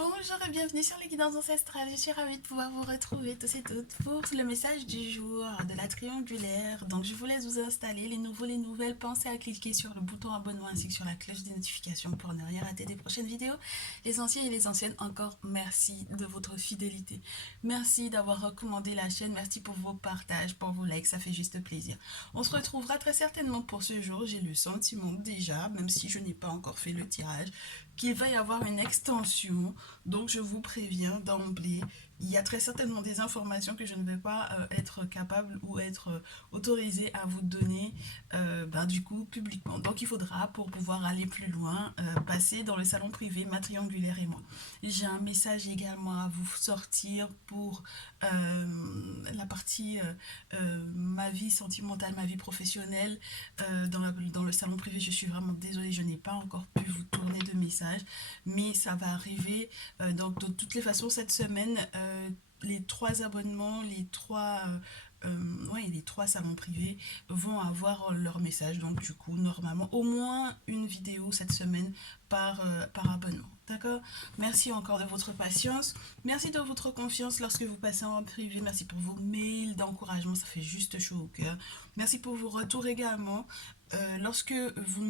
Bonjour et bienvenue sur les guidances ancestrales. Je suis ravie de pouvoir vous retrouver tous et toutes pour le message du jour de la triangulaire. Donc je vous laisse vous installer, les nouveaux, les nouvelles. Pensez à cliquer sur le bouton abonnement ainsi que sur la cloche des notifications pour ne rien rater des prochaines vidéos. Les anciens et les anciennes, encore merci de votre fidélité. Merci d'avoir recommandé la chaîne. Merci pour vos partages, pour vos likes, ça fait juste plaisir. On se retrouvera très certainement pour ce jour. J'ai le sentiment déjà, même si je n'ai pas encore fait le tirage, qu'il va y avoir une extension. Donc je vous préviens d'emblée, il y a très certainement des informations que je ne vais pas être capable ou être autorisée à vous donner du coup publiquement. Donc il faudra, pour pouvoir aller plus loin, passer dans le salon privé, ma triangulaire et moi. J'ai un message également à vous sortir pour la partie ma vie sentimentale, ma vie professionnelle dans le salon privé. Je suis vraiment désolée, je n'ai pas encore pu vous tourner de message, mais ça va arriver. Donc de toutes les façons, cette semaine, les 3 abonnements, les trois salons privés vont avoir leur message. Donc du coup, normalement, au moins une vidéo cette semaine par abonnement. D'accord? Merci encore de votre patience. Merci de votre confiance lorsque vous passez en privé. Merci pour vos mails d'encouragement. Ça fait juste chaud au cœur. Merci pour vos retours également. Lorsque vous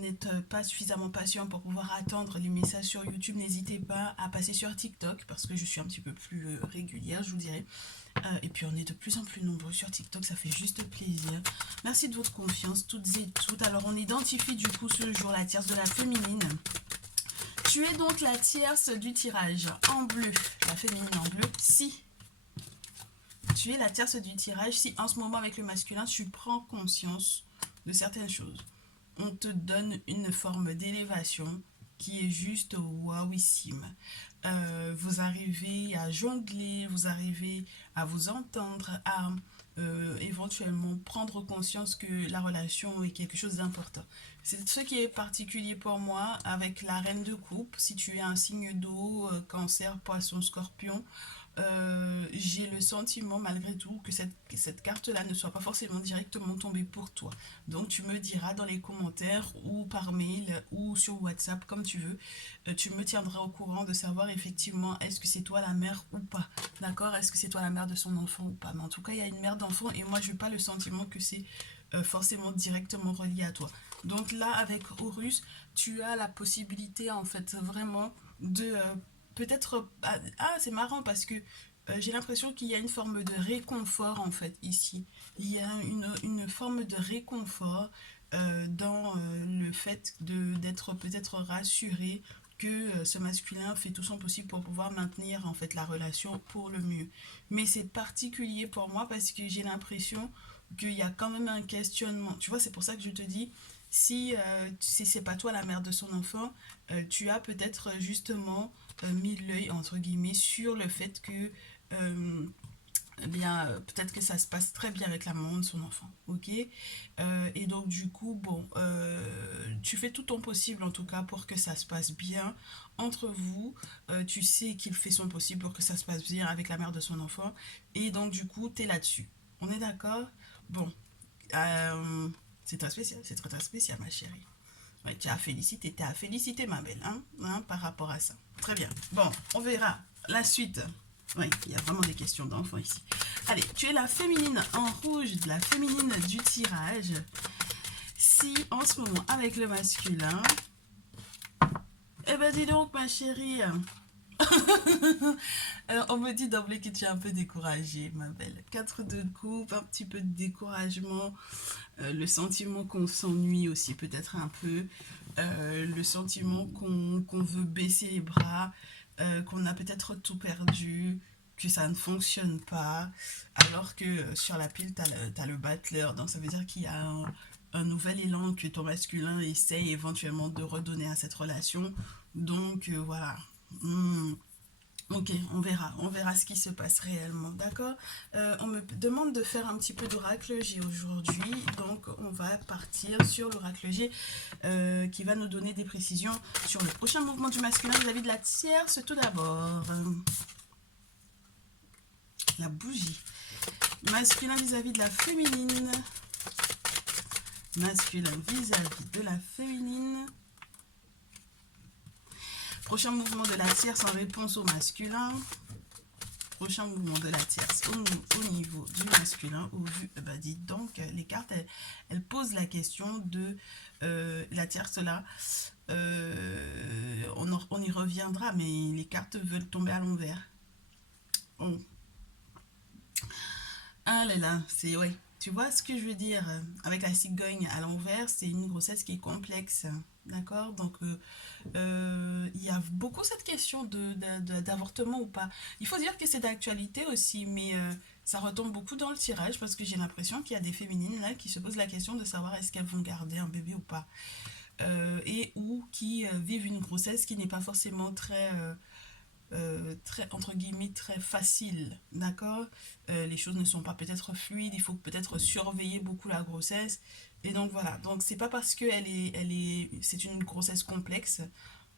n'êtes pas suffisamment patient pour pouvoir attendre les messages sur YouTube, n'hésitez pas à passer sur TikTok parce que je suis un petit peu plus régulière, je vous dirais. Et puis on est de plus en plus nombreux sur TikTok, ça fait juste plaisir. Merci de votre confiance, toutes et toutes. Alors on identifie du coup ce jour la tierce de la féminine. Tu es donc la tierce du tirage en bleu, la féminine en bleu, si tu es la tierce du tirage, si en ce moment avec le masculin tu prends conscience de certaines choses. On te donne une forme d'élévation qui est juste wowissime. Vous arrivez à jongler, vous arrivez à vous entendre, à éventuellement prendre conscience que la relation est quelque chose d'important. C'est ce qui est particulier pour moi avec la reine de coupe. Si tu es un signe d'eau, cancer, poisson, scorpion, j'ai le sentiment malgré tout que cette carte-là ne soit pas forcément directement tombée pour toi. Donc tu me diras dans les commentaires ou par mail ou sur WhatsApp comme tu veux. Tu me tiendras au courant de savoir effectivement est-ce que c'est toi la mère ou pas. D'accord? Est-ce que c'est toi la mère de son enfant ou pas? Mais en tout cas il y a une mère d'enfant et moi je n'ai pas le sentiment que c'est forcément directement relié à toi. Donc là avec Horus tu as la possibilité en fait vraiment de peut-être c'est marrant parce que j'ai l'impression qu'il y a une forme de réconfort en fait ici. Il y a une forme de réconfort dans le fait d'être peut-être rassuré que ce masculin fait tout son possible pour pouvoir maintenir en fait la relation pour le mieux. Mais c'est particulier pour moi parce que j'ai l'impression qu'il y a quand même un questionnement. Tu vois, c'est pour ça que je te dis, si c'est pas toi la mère de son enfant, tu as peut-être justement mis l'œil entre guillemets sur le fait que peut-être que ça se passe très bien avec la maman de son enfant, ok. Et donc du coup bon, tu fais tout ton possible en tout cas pour que ça se passe bien entre vous. Tu sais qu'il fait son possible pour que ça se passe bien avec la mère de son enfant et donc du coup t'es là-dessus, on est d'accord. Bon, c'est très spécial, c'est très très spécial ma chérie. Ouais, tu as félicité ma belle, hein, par rapport à ça. Très bien. Bon, on verra la suite. Oui, il y a vraiment des questions d'enfants ici. Allez, tu es la féminine en rouge, de la féminine du tirage. Si en ce moment avec le masculin, eh ben dis donc ma chérie. Alors, on me dit d'emblée que tu es un peu découragée, ma belle. 4 de coupe, un petit peu de découragement, le sentiment qu'on s'ennuie aussi peut-être un peu, le sentiment qu'on veut baisser les bras, qu'on a peut-être tout perdu, que ça ne fonctionne pas, alors que sur la pile, t'as le battleur, donc ça veut dire qu'il y a un nouvel élan que ton masculin essaye éventuellement de redonner à cette relation. Donc voilà. Ok, on verra ce qui se passe réellement, d'accord. On me demande de faire un petit peu d'oracle G aujourd'hui, donc on va partir sur l'oracle G qui va nous donner des précisions sur le prochain mouvement du masculin vis-à-vis de la tierce. Tout d'abord, la bougie. Masculin vis-à-vis de la féminine. Masculin vis-à-vis de la féminine. Prochain mouvement de la tierce en réponse au masculin. Prochain mouvement de la tierce au niveau du masculin. Au vu, bah dites donc, les cartes, elles posent la question de la tierce là. On y reviendra, mais les cartes veulent tomber à l'envers. Oh. Ah là là, c'est ouais. Tu vois ce que je veux dire avec la cigogne à l'envers, c'est une grossesse qui est complexe. D'accord. Donc, il y a beaucoup cette question d'avortement ou pas. Il faut dire que c'est d'actualité aussi, mais ça retombe beaucoup dans le tirage parce que j'ai l'impression qu'il y a des féminines là qui se posent la question de savoir est-ce qu'elles vont garder un bébé ou pas. Et ou qui vivent une grossesse qui n'est pas forcément très entre guillemets très facile, d'accord. Les choses ne sont pas peut-être fluides, il faut peut-être surveiller beaucoup la grossesse, et donc voilà. Donc c'est pas parce que c'est une grossesse complexe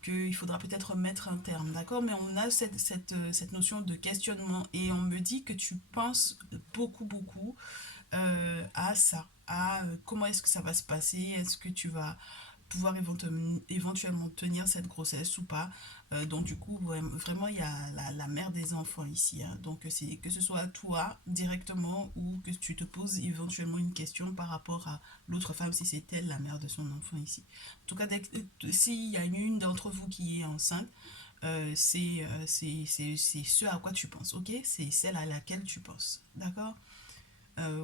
qu'il faudra peut-être mettre un terme, d'accord. Mais on a cette notion de questionnement, et on me dit que tu penses beaucoup à ça, à comment est-ce que ça va se passer, est-ce que tu vas pouvoir éventuellement tenir cette grossesse ou pas. Donc du coup, vraiment, il y a la mère des enfants ici, hein. Donc c'est que ce soit toi directement ou que tu te poses éventuellement une question par rapport à l'autre femme, si c'est elle la mère de son enfant ici. En tout cas, s'il y a une d'entre vous qui est enceinte, c'est ce à quoi tu penses, ok. C'est celle à laquelle tu penses, d'accord.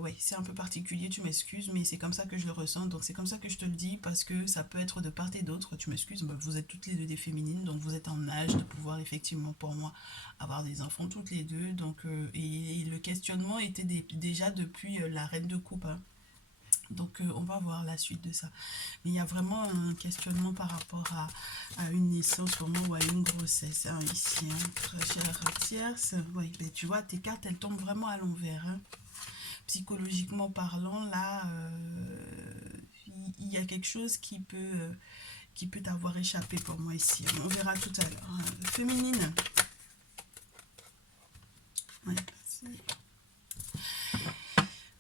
Ouais, c'est un peu particulier, tu m'excuses, mais c'est comme ça que je le ressens, donc c'est comme ça que je te le dis, parce que ça peut être de part et d'autre, tu m'excuses, bah, vous êtes toutes les deux des féminines, donc vous êtes en âge de pouvoir effectivement, pour moi, avoir des enfants toutes les deux, donc, et le questionnement était déjà depuis la reine de coupe, hein. Donc on va voir la suite de ça. Mais il y a vraiment un questionnement par rapport à une naissance pour moi ou à une grossesse, hein, ici, hein, très chère tierce. Oui, mais tu vois, tes cartes, elles tombent vraiment à l'envers, hein. Psychologiquement parlant, là, il y a quelque chose qui peut t'avoir échappé pour moi ici. On verra tout à l'heure, hein. Féminine. Ouais,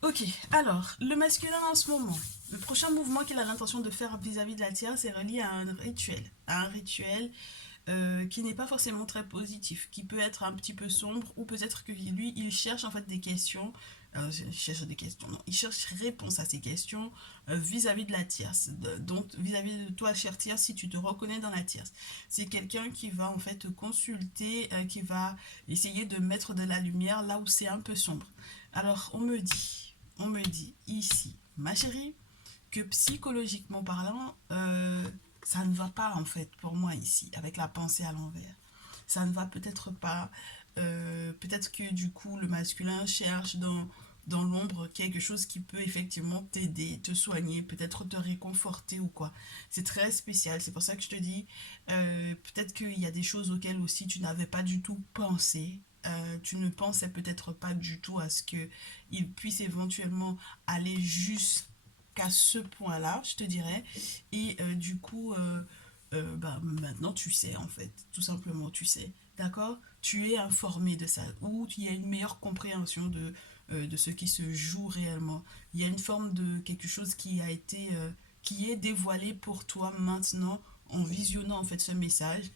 ok, alors, le masculin en ce moment. Le prochain mouvement qu'il a l'intention de faire vis-à-vis de la tierce est relié à un rituel. À un rituel qui n'est pas forcément très positif, qui peut être un petit peu sombre, ou peut-être que lui, il cherche en fait des questions, il cherche des questions, non, il cherche réponse à ces questions vis-à-vis de la tierce. Donc, vis-à-vis de toi, chère tierce, si tu te reconnais dans la tierce, c'est quelqu'un qui va en fait te consulter, qui va essayer de mettre de la lumière là où c'est un peu sombre. Alors, on me dit ici, ma chérie, que psychologiquement parlant, ça ne va pas en fait pour moi ici, avec la pensée à l'envers. Ça ne va peut-être pas. Peut-être que du coup, le masculin cherche dans l'ombre quelque chose qui peut effectivement t'aider, te soigner, peut-être te réconforter ou quoi. C'est très spécial, c'est pour ça que je te dis, peut-être qu'il y a des choses auxquelles aussi tu n'avais pas du tout pensé. Tu ne pensais peut-être pas du tout à ce qu'il puisse éventuellement aller jusqu'à ce point-là, je te dirais. Et du coup, bah, maintenant tu sais en fait, tout simplement tu sais, d'accord. Tu es informé de ça, ou il y a une meilleure compréhension de ce qui se joue réellement. Il y a une forme de quelque chose qui a été, qui est dévoilé pour toi maintenant en visionnant en fait ce message.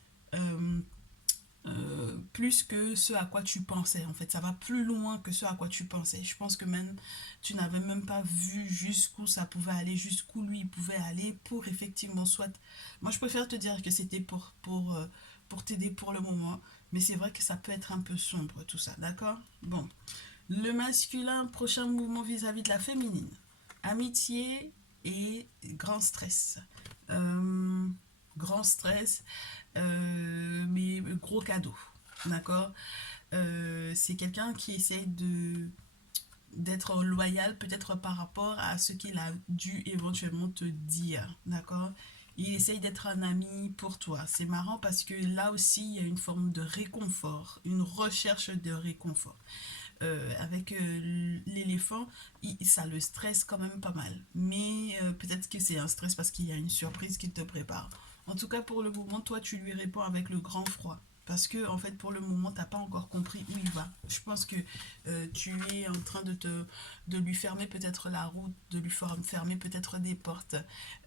Euh, Plus que ce à quoi tu pensais. En fait, ça va plus loin que ce à quoi tu pensais. Je pense que même tu n'avais même pas vu jusqu'où ça pouvait aller, jusqu'où lui pouvait aller pour effectivement soit. Moi, je préfère te dire que c'était pour t'aider pour le moment, mais c'est vrai que ça peut être un peu sombre tout ça, d'accord. Bon, le masculin, prochain mouvement vis-à-vis de la féminine. Amitié et grand stress. Euh, Grand stress, mais gros cadeau. D'accord. C'est quelqu'un qui essaye d'être loyal peut-être par rapport à ce qu'il a dû éventuellement te dire. D'accord. Il essaye d'être un ami pour toi. C'est marrant parce que là aussi, il y a une forme de réconfort, une recherche de réconfort. Avec l'éléphant, ça le stresse quand même pas mal. Mais peut-être que c'est un stress parce qu'il y a une surprise qu'il te prépare. En tout cas, pour le moment, toi, tu lui réponds avec le grand froid. Parce que, en fait, pour le moment, t'as pas encore compris où il va. Je pense que tu es en train de lui fermer peut-être la route, de lui fermer peut-être des portes.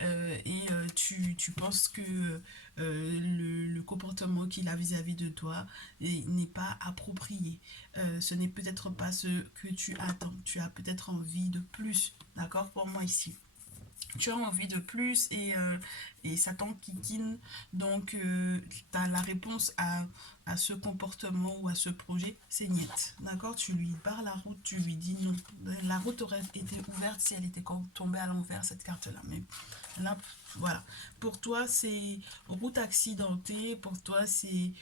Et tu penses que le comportement comportement qu'il a vis-à-vis de toi n'est pas approprié. Ce n'est peut-être pas ce que tu attends. Tu as peut-être envie de plus, d'accord, pour moi ici. Tu as envie de plus et ça t'enquiquine. Donc, tu as la réponse à ce comportement ou à ce projet, c'est niet. D'accord? Tu lui barres la route, tu lui dis non. La route aurait été ouverte si elle était tombée à l'envers, cette carte-là. Mais là, voilà. Pour toi, c'est route accidentée. Pour toi, c'est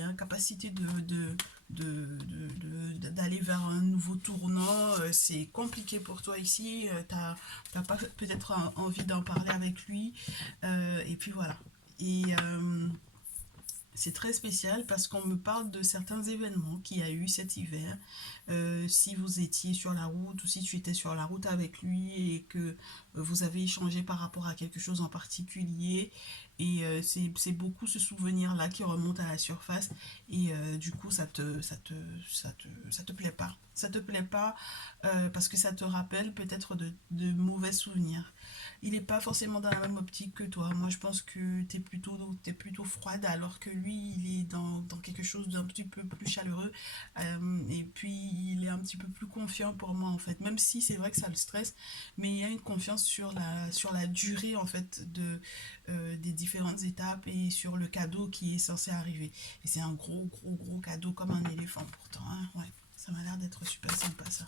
incapacité d'aller vers un nouveau tournant. C'est compliqué pour toi ici. T'as pas peut-être envie d'en parler avec lui. Et puis voilà. Et c'est très spécial parce qu'on me parle de certains événements qu'il y a eu cet hiver. Si vous étiez sur la route ou si tu étais sur la route avec lui et que vous avez échangé par rapport à quelque chose en particulier. Et c'est beaucoup ce souvenir-là qui remonte à la surface. Et du coup, ça te plaît pas. Ça te plaît pas parce que ça te rappelle peut-être de mauvais souvenirs. Il n'est pas forcément dans la même optique que toi. Moi, je pense que t'es plutôt froide, alors que lui, il est dans quelque chose d'un petit peu plus chaleureux. Et puis, il est un petit peu plus confiant pour moi, en fait. Même si c'est vrai que ça le stresse, mais il y a une confiance sur la durée, en fait, des différentes étapes et sur le cadeau qui est censé arriver. Et c'est un gros cadeau comme un éléphant, pourtant. Hein, ouais. Ça m'a l'air d'être super sympa, ça.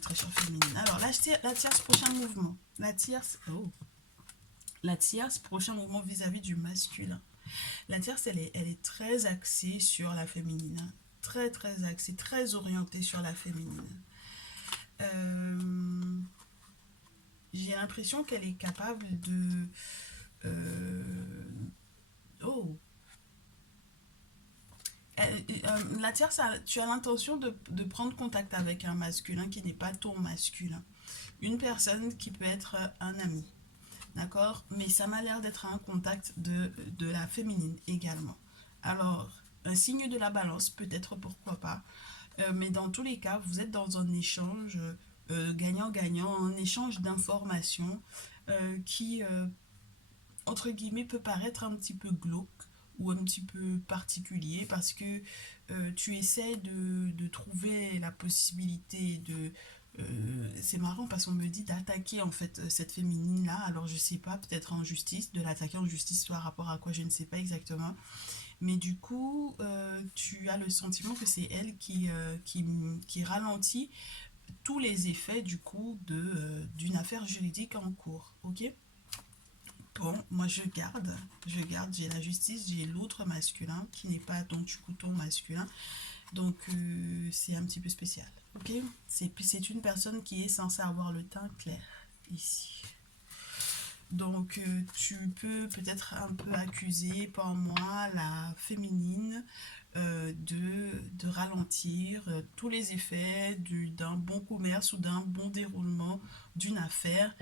Très chère féminine. Alors, la tierce, prochain mouvement. La tierce, prochain mouvement vis-à-vis du masculin. La tierce, elle est très axée sur la féminine. Hein. Très axée, très orientée sur la féminine. J'ai l'impression qu'elle est capable de... Oh, la tierce, tu as l'intention de prendre contact avec un masculin qui n'est pas ton masculin. Une personne qui peut être un ami. D'accord? Mais ça m'a l'air d'être un contact de la féminine également. Alors, un signe de la balance, peut-être, pourquoi pas. Mais dans tous les cas, vous êtes dans un échange gagnant-gagnant, un échange d'informations qui, entre guillemets, peut paraître un petit peu glauque ou un petit peu particulier parce que tu essaies de trouver la possibilité de... c'est marrant parce qu'on me dit d'attaquer en fait cette féminine là, alors je sais pas, peut-être en justice, de l'attaquer en justice par rapport à quoi, je ne sais pas exactement, mais du coup tu as le sentiment que c'est elle qui ralentit tous les effets du coup d'une affaire juridique en cours, ok. Bon, moi j'ai la justice, j'ai l'autre masculin qui n'est pas donc du coup ton masculin. Donc c'est un petit peu spécial. Ok. C'est une personne qui est censée avoir le teint clair ici. Donc tu peux peut-être un peu accuser par moi la féminine de ralentir tous les effets d'un bon commerce ou d'un bon déroulement d'une affaire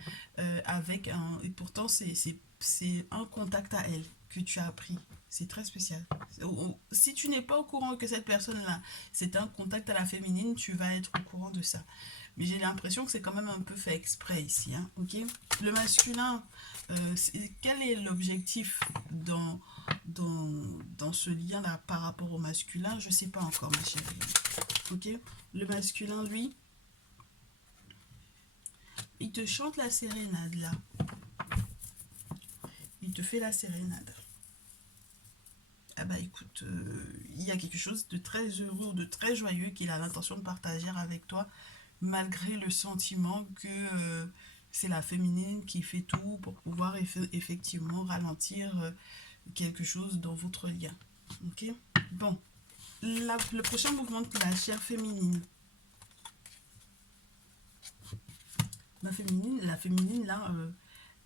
avec un... Et pourtant, c'est un contact à elle que tu as pris. C'est très spécial. Si tu n'es pas au courant que cette personne-là, c'est un contact à la féminine, tu vas être au courant de ça. Mais j'ai l'impression que c'est quand même un peu fait exprès ici. Hein, ok. Le masculin, quel est l'objectif dans ce lien-là par rapport au masculin? Je ne sais pas encore, ma chérie. Ok. Le masculin, lui, il te chante la sérénade, là. Il te fait la sérénade. Ah bah écoute, il y a quelque chose de très heureux, de très joyeux qu'il a l'intention de partager avec toi, malgré le sentiment que c'est la féminine qui fait tout pour pouvoir effectivement ralentir quelque chose dans votre lien. Ok. Bon, le prochain mouvement de la chair féminine. La féminine là,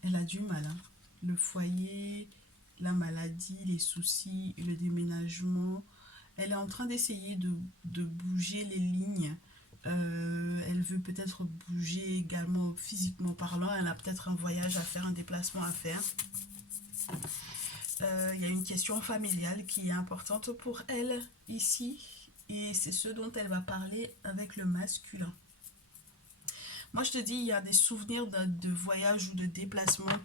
elle a du mal. Hein. Le foyer, la maladie, les soucis, le déménagement. Elle est en train d'essayer de bouger les lignes. Elle veut peut-être bouger également physiquement parlant. Elle a peut-être un voyage à faire, un déplacement à faire. Il y a une question familiale qui est importante pour elle ici. Et c'est ce dont elle va parler avec le masculin. Moi, je te dis, il y a des souvenirs de voyage ou de déplacement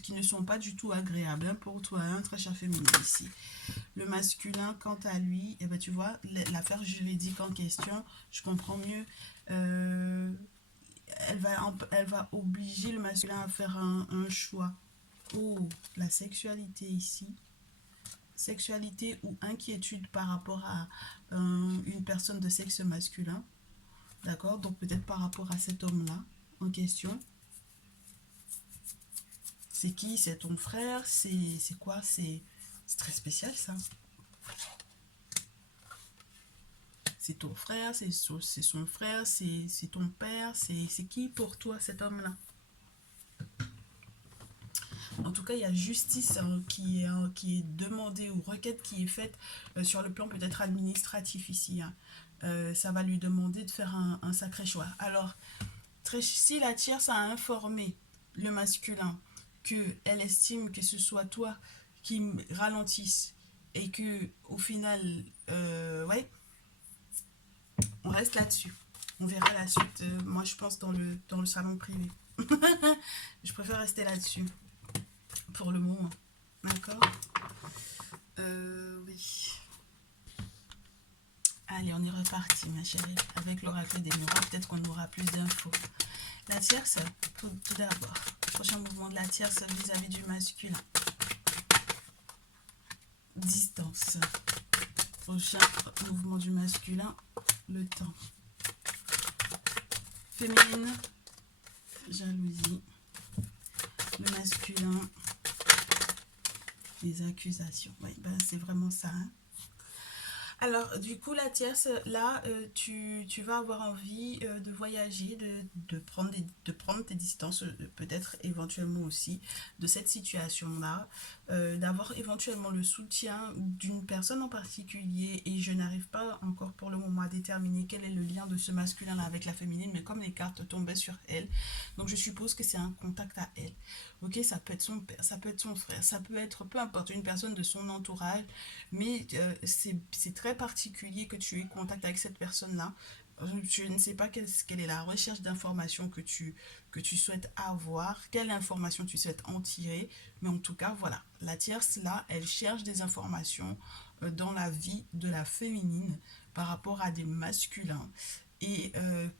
qui ne sont pas du tout agréables, hein, pour toi, hein, très cher féminin ici. Le masculin, quant à lui, eh ben, tu vois, l'affaire juridique en question, je comprends mieux. Euh, elle va obliger le masculin à faire un choix. Oh, la sexualité ici. Sexualité ou inquiétude par rapport à une personne de sexe masculin. D'accord? Donc peut-être par rapport à cet homme-là en question. C'est qui? C'est ton frère? C'est quoi? C'est très spécial ça. C'est ton frère, c'est son frère, c'est ton père, c'est qui pour toi cet homme-là? En tout cas, il y a justice, hein, qui est demandée ou requête qui est faite sur le plan peut-être administratif ici, hein. Ça va lui demander de faire un sacré choix. Alors, si la tierce a informé le masculin qu'elle estime que ce soit toi qui ralentisse et que au final, ouais, on reste là-dessus. On verra la suite, moi je pense dans le salon privé. Je préfère rester là-dessus pour le moment. D'accord. Oui. Allez, on est reparti, ma chérie. Avec l'oracle des miroirs, peut-être qu'on aura plus d'infos. La tierce, tout d'abord. Prochain mouvement de la tierce vis-à-vis du masculin. Distance. Prochain mouvement du masculin, le temps. Féminine, jalousie. Le masculin, les accusations. Oui, ben c'est vraiment ça, hein. Alors, du coup, la tierce, là, tu vas avoir envie de voyager, de prendre tes distances, peut-être éventuellement aussi de cette situation-là, d'avoir éventuellement le soutien d'une personne en particulier. Et je n'arrive pas encore pour le moment à déterminer quel est le lien de ce masculin-là avec la féminine, mais comme les cartes tombaient sur elle, donc je suppose que c'est un contact à elle. Ok, ça peut être son père, ça peut être son frère, ça peut être peu importe, une personne de son entourage, mais c'est très particulier que tu aies contact avec cette personne-là. Je ne sais pas quelle est la recherche d'informations que tu souhaites avoir, quelle information tu souhaites en tirer, mais en tout cas, voilà, la tierce, là, elle cherche des informations dans la vie de la féminine par rapport à des masculins. Et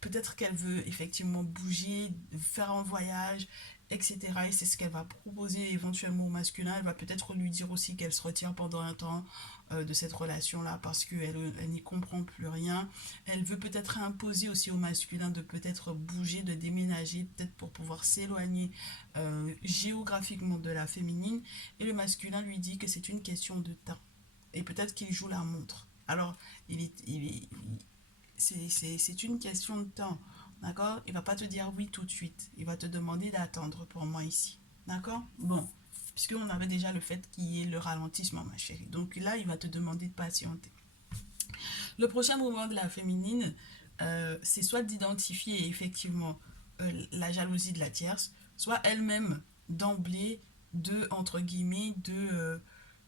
peut-être qu'elle veut effectivement bouger, faire un voyage, etc. Et c'est ce qu'elle va proposer éventuellement au masculin. Elle va peut-être lui dire aussi qu'elle se retire pendant un temps de cette relation-là parce qu'elle n'y comprend plus rien. Elle veut peut-être imposer aussi au masculin de peut-être bouger, de déménager, peut-être pour pouvoir s'éloigner géographiquement de la féminine. Et le masculin lui dit que c'est une question de temps. Et peut-être qu'il joue la montre. Alors, c'est une question de temps. D'accord? Il va pas te dire oui tout de suite. Il va te demander d'attendre pour moi ici. D'accord? Bon. Puisqu'on avait déjà le fait qu'il y ait le ralentissement, ma chérie. Donc là, il va te demander de patienter. Le prochain mouvement de la féminine, c'est soit d'identifier effectivement la jalousie de la tierce, soit elle-même d'emblée entre guillemets,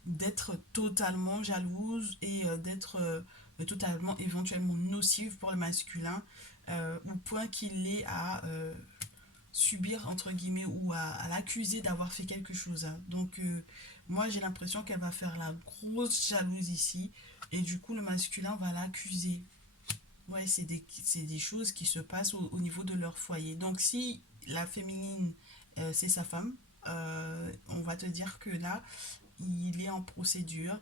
d'être totalement jalouse et d'être totalement éventuellement nocive pour le masculin, au point qu'il est à subir entre guillemets ou à l'accuser d'avoir fait quelque chose, hein. Donc moi j'ai l'impression qu'elle va faire la grosse jalouse ici et du coup le masculin va l'accuser. Ouais, c'est des choses qui se passent au niveau de leur foyer. Donc si la féminine c'est sa femme, on va te dire que là il est en procédure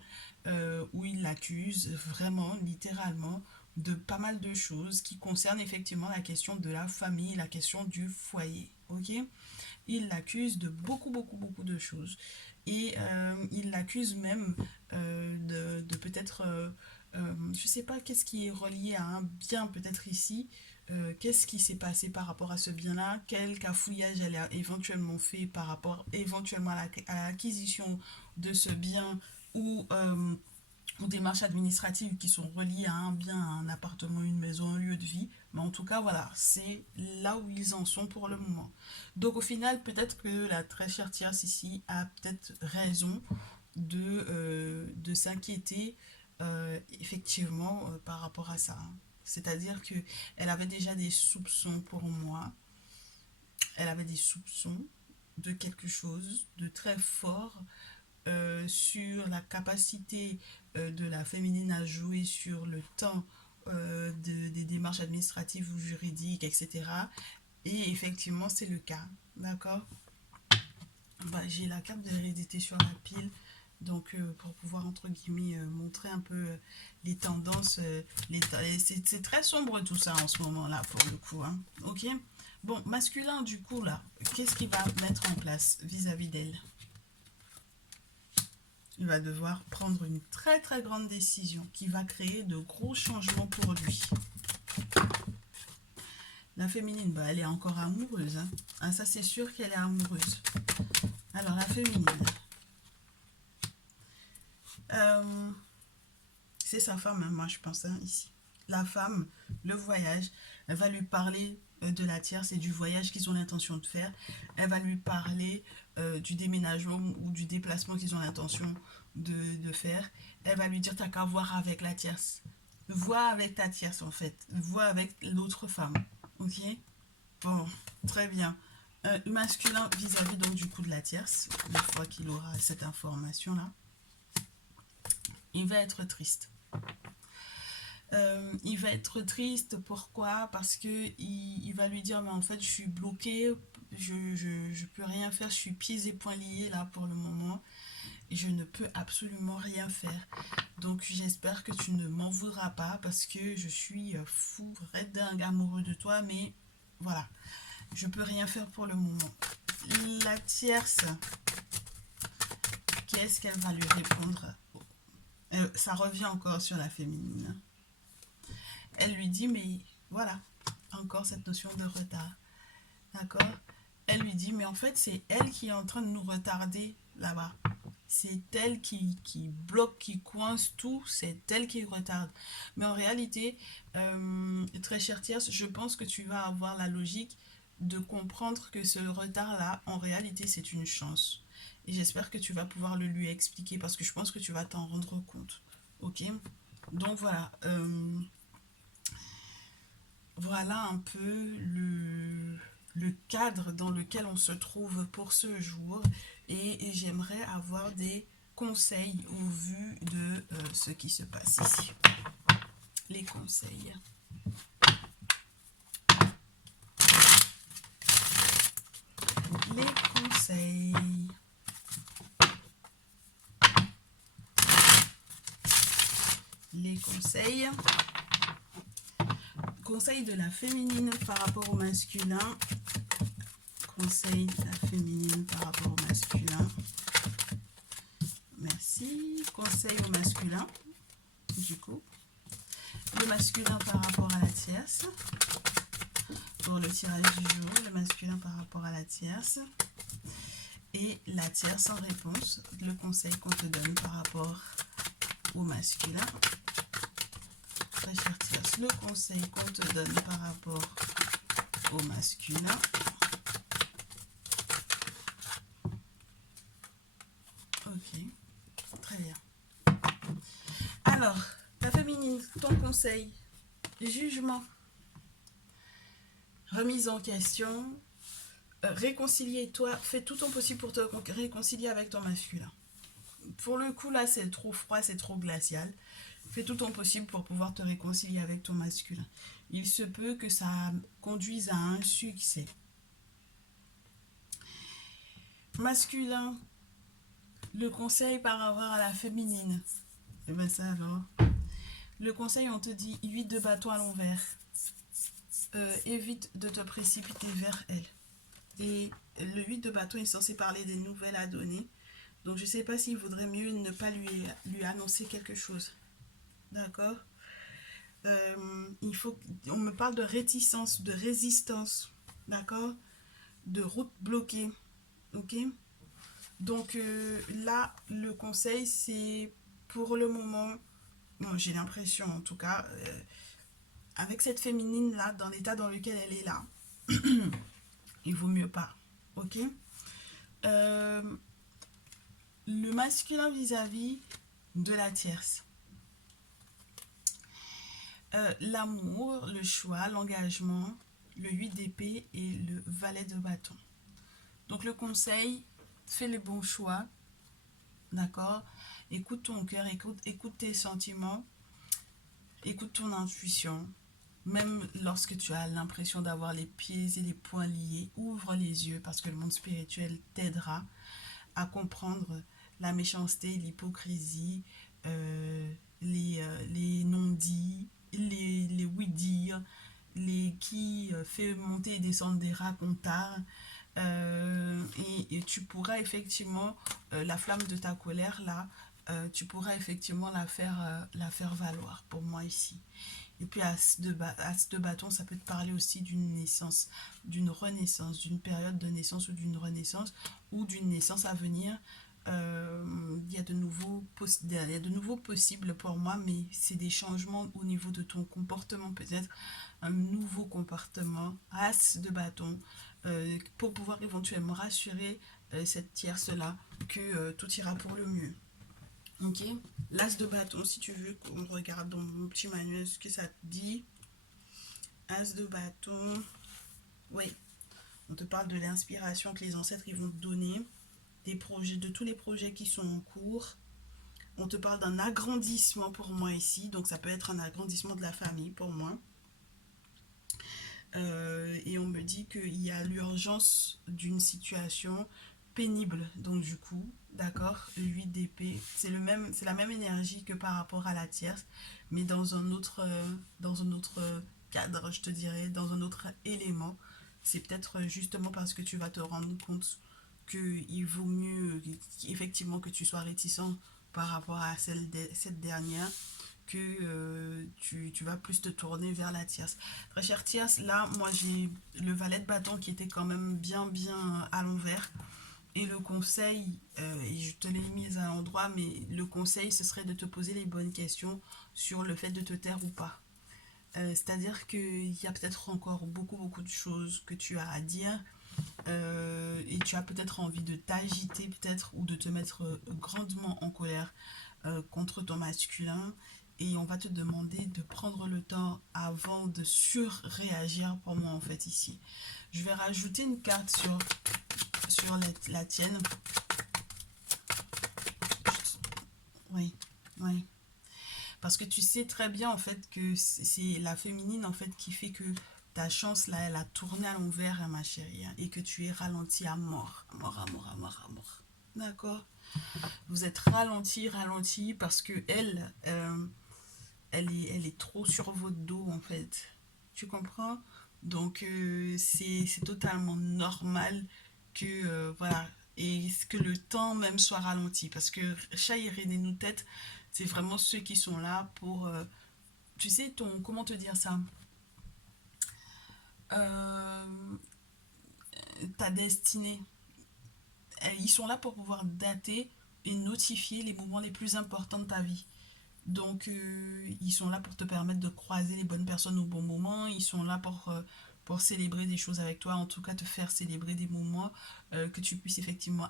où il l'accuse vraiment, littéralement, de pas mal de choses qui concernent effectivement la question de la famille, la question du foyer. Ok? Il l'accuse de beaucoup, beaucoup, beaucoup de choses. Et il l'accuse même de peut-être, je sais pas qu'est-ce qui est relié à un bien peut-être ici. Qu'est-ce qui s'est passé par rapport à ce bien-là, quel cafouillage elle a éventuellement fait par rapport éventuellement à l'acquisition de ce bien ou des marches administratives qui sont reliées à un bien, à un appartement, une maison, un lieu de vie. Mais en tout cas, voilà, c'est là où ils en sont pour le moment. Donc au final, peut-être que la très chère tierce ici a peut-être raison de s'inquiéter effectivement par rapport à ça, hein. C'est-à-dire que elle avait déjà des soupçons pour moi. Elle avait des soupçons de quelque chose de très fort sur la capacité de la féminine à jouer sur le temps des démarches administratives ou juridiques, etc. Et effectivement, c'est le cas. D'accord. Bah, j'ai la carte de l'hérédité sur la pile. Donc, pour pouvoir, entre guillemets, montrer un peu les tendances, c'est très sombre tout ça en ce moment-là, pour le coup. Hein. Ok. Bon, masculin, du coup, là, qu'est-ce qu'il va mettre en place vis-à-vis d'elle? Il va devoir prendre une très très grande décision qui va créer de gros changements pour lui. La féminine, bah, elle est encore amoureuse. Hein. Ah, ça, c'est sûr qu'elle est amoureuse. Alors, la féminine. C'est sa femme, hein, moi, je pense, hein, ici. La femme, le voyage, elle va lui parler de la tierce et du voyage qu'ils ont l'intention de faire. Elle va lui parler du déménagement ou du déplacement qu'ils ont l'intention de faire. Elle va lui dire, t'as qu'à voir avec la tierce. Vois avec ta tierce, en fait. Vois avec l'autre femme. Ok. Bon, très bien. Masculin vis-à-vis donc du coup de la tierce, une fois qu'il aura cette information-là, il va être triste. Il va être triste, pourquoi? Parce que il va lui dire, mais en fait, je suis bloqué, je peux rien faire, je suis pieds et poings liés là pour le moment, et je ne peux absolument rien faire. Donc, j'espère que tu ne m'en voudras pas, parce que je suis fou, red dingue, amoureux de toi, mais voilà, je peux rien faire pour le moment. La tierce, qu'est-ce qu'elle va lui répondre? Ça revient encore sur la féminine. Elle lui dit, mais voilà, encore cette notion de retard. D'accord. Elle lui dit, mais en fait, c'est elle qui est en train de nous retarder là-bas. C'est elle qui bloque, qui coince tout, c'est elle qui retarde. Mais en réalité, très chère tierce, je pense que tu vas avoir la logique de comprendre que ce retard-là, en réalité, c'est une chance. Et j'espère que tu vas pouvoir le lui expliquer parce que je pense que tu vas t'en rendre compte. Ok. Donc voilà. Voilà un peu le cadre dans lequel on se trouve pour ce jour et j'aimerais avoir des conseils au vu de ce qui se passe ici. Les conseils. Les conseils. Les conseils. Conseil de la féminine par rapport au masculin. Conseil de la féminine par rapport au masculin. Merci. Conseil au masculin. Du coup. Le masculin par rapport à la tierce. Pour le tirage du jour, le masculin par rapport à la tierce. Et la tierce en réponse, le conseil qu'on te donne par rapport au masculin. Très chère tierce, le conseil qu'on te donne par rapport au masculin. Ok, très bien. Alors, la féminine, ton conseil, jugement, remise en question, réconcilier-toi, fais tout ton possible pour te réconcilier avec ton masculin. Pour le coup, là, c'est trop froid, c'est trop glacial. Fais tout ton possible pour pouvoir te réconcilier avec ton masculin. Il se peut que ça conduise à un succès. Masculin, le conseil par rapport à la féminine. Et bien ça alors. Le conseil, on te dit 8 de bâton à l'envers. Évite de te précipiter vers elle. Et le 8 de bâton est censé parler des nouvelles à donner. Donc je ne sais pas s'il vaudrait mieux ne pas lui annoncer quelque chose. D'accord. On me parle de réticence, de résistance. D'accord. De route bloquée. Ok. Donc là, le conseil, c'est pour le moment, bon, j'ai l'impression en tout cas, avec cette féminine là, dans l'état dans lequel elle est là, il vaut mieux pas. Ok. Le masculin vis-à-vis de la tierce. L'amour, le choix, l'engagement, le 8 d'épée et le valet de bâton. Donc le conseil, fais les bons choix, d'accord? Écoute ton cœur, écoute tes sentiments, écoute ton intuition. Même lorsque tu as l'impression d'avoir les pieds et les poings liés, ouvre les yeux parce que le monde spirituel t'aidera à comprendre la méchanceté, l'hypocrisie, les non-dits, les oui-dire, les qui fait monter et descendre des racontards. Et tu pourras effectivement, la flamme de ta colère là, tu pourras effectivement la faire valoir pour moi ici. Et puis As de bâton, ça peut te parler aussi d'une naissance, d'une renaissance, d'une période de naissance ou d'une renaissance ou d'une naissance à venir. Il y a il y a de nouveaux possibles pour moi, mais c'est des changements au niveau de ton comportement, peut-être un nouveau comportement, As de bâton, pour pouvoir éventuellement rassurer cette tierce-là que tout ira pour le mieux. Ok, l'as de bâton, si tu veux qu'on regarde dans mon petit manuel ce que ça te dit. As de bâton, oui, on te parle de l'inspiration que les ancêtres ils vont te donner, des projets, de tous les projets qui sont en cours. On te parle d'un agrandissement pour moi ici, donc ça peut être un agrandissement de la famille pour moi. Et on me dit qu'il y a l'urgence d'une situation pénible, donc du coup, d'accord, 8 d'épée, c'est la même énergie que par rapport à la tierce, mais dans un autre cadre, je te dirais, dans un autre élément. C'est peut-être justement parce que tu vas te rendre compte qu'il vaut mieux effectivement que tu sois réticent par rapport à cette dernière, que tu vas plus te tourner vers la tierce. Très chère tierce, là, moi j'ai le valet de bâton qui était quand même bien à l'envers. Et le conseil, et je te l'ai mis à l'endroit, mais le conseil, ce serait de te poser les bonnes questions sur le fait de te taire ou pas. C'est-à-dire qu'il y a peut-être encore beaucoup de choses que tu as à dire, et tu as peut-être envie de t'agiter peut-être ou de te mettre grandement en colère contre ton masculin, et on va te demander de prendre le temps avant de surréagir pour moi en fait ici. Je vais rajouter une carte sur la tienne. Oui, oui. Parce que tu sais très bien en fait que c'est la féminine en fait qui fait que ta chance là elle a tourné à l'envers, hein, ma chérie, hein, et que tu es ralenti à mort. À mort, à mort, à mort, à mort. D'accord? Vous êtes ralenti parce que elle est trop sur votre dos en fait. Tu comprends? Donc c'est totalement normal que voilà, et que le temps même soit ralenti parce que Chahir et Nénoutet, c'est vraiment ceux qui sont là pour tu sais ton comment te dire ça, Euh, ta destinée. Ils sont là pour pouvoir dater et notifier les moments les plus importants de ta vie. Donc, ils sont là pour te permettre de croiser les bonnes personnes au bon moment. Ils sont là pour célébrer des choses avec toi, en tout cas te faire célébrer des moments, que tu puisses effectivement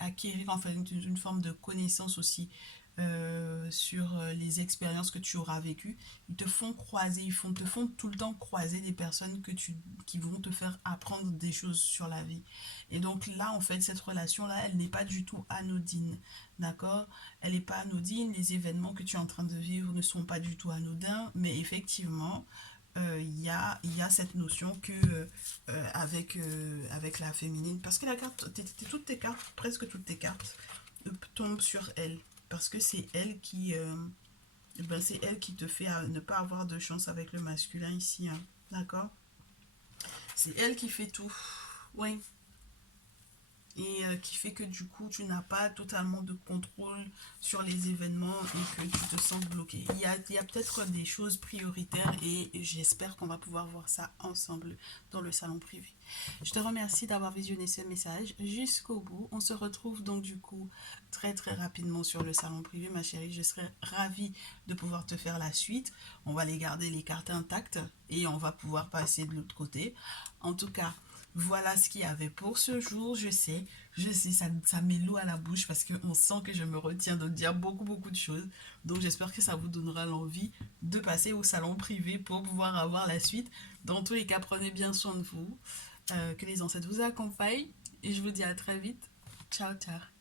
acquérir en fait une forme de connaissance aussi sur les expériences que tu auras vécues. Ils te font croiser, te font tout le temps croiser des personnes qui vont te faire apprendre des choses sur la vie. Et donc là, en fait, cette relation-là, elle n'est pas du tout anodine. D'accord? Elle n'est pas anodine, les événements que tu es en train de vivre ne sont pas du tout anodins, mais effectivement, il y a cette notion que avec la féminine, parce que la carte, toutes tes cartes, presque toutes tes cartes, tombent sur elle, parce que c'est elle qui te fait ne pas avoir de chance avec le masculin ici, hein. D'accord? C'est elle qui fait tout. Oui, et qui fait que du coup tu n'as pas totalement de contrôle sur les événements et que tu te sens bloqué. Il y a peut-être des choses prioritaires et j'espère qu'on va pouvoir voir ça ensemble dans le salon privé. Je te remercie d'avoir visionné ce message jusqu'au bout. On se retrouve donc du coup très rapidement sur le salon privé, ma chérie. Je serai ravie de pouvoir te faire la suite. On va les garder les cartes intactes et on va pouvoir passer de l'autre côté. En tout cas, Voilà ce qu'il y avait pour ce jour. Je sais, ça met l'eau à la bouche parce qu'on sent que je me retiens de dire beaucoup de choses. Donc j'espère que ça vous donnera l'envie de passer au salon privé pour pouvoir avoir la suite. Dans tous les cas, prenez bien soin de vous, que les ancêtres vous accompagnent et je vous dis à très vite. Ciao, ciao.